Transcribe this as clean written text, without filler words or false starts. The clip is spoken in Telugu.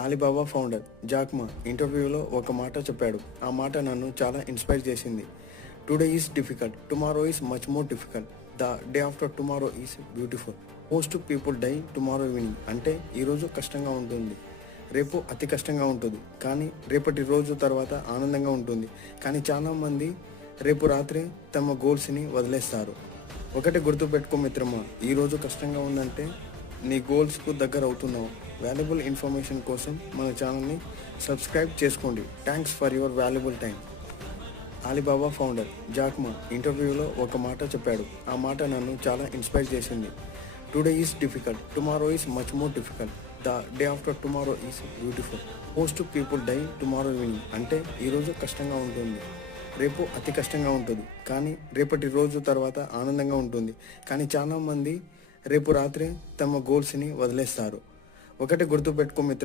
అలీబాబా ఫౌండర్ జాక్ మా ఇంటర్వ్యూలో ఒక మాట చెప్పాడు. ఆ మాట నన్ను చాలా ఇన్స్పైర్ చేసింది. Today is difficult, tomorrow is much more difficult, the day after tomorrow is beautiful, most people die tomorrow evening. అంటే ఈరోజు కష్టంగా ఉంటుంది, రేపు అతి కష్టంగా ఉంటుంది, కానీ రేపటి రోజు తర్వాత ఆనందంగా ఉంటుంది. కానీ చాలామంది రేపు రాత్రి తమ గోల్స్ని వదిలేస్తారు. ఒకటి గుర్తుపెట్టుకో మిత్రమా, ఈరోజు కష్టంగా ఉందంటే నీ గోల్స్కు దగ్గర అవుతున్నావు. వాల్యుబుల్ ఇన్ఫర్మేషన్ కోసం మన ఛానల్ని సబ్స్క్రైబ్ చేసుకోండి. Thanks for your valuable time. Alibaba founder Jack మా ఇంటర్వ్యూలో ఒక మాట చెప్పాడు. ఆ మాట నన్ను చాలా ఇన్స్పైర్ చేసింది. Today is difficult, tomorrow is much more difficult, the day after tomorrow is beautiful, most people die tomorrow evening. అంటే ఈరోజు కష్టంగా ఉంటుంది, రేపు అతి కష్టంగా ఉంటుంది, కానీ రేపటి రోజు తర్వాత ఆనందంగా ఉంటుంది. కానీ చాలామంది రేపు రాత్రి తమ గోల్స్ని వదిలేస్తారు. ఒకటి గుర్తుపెట్టుకో మిత్ర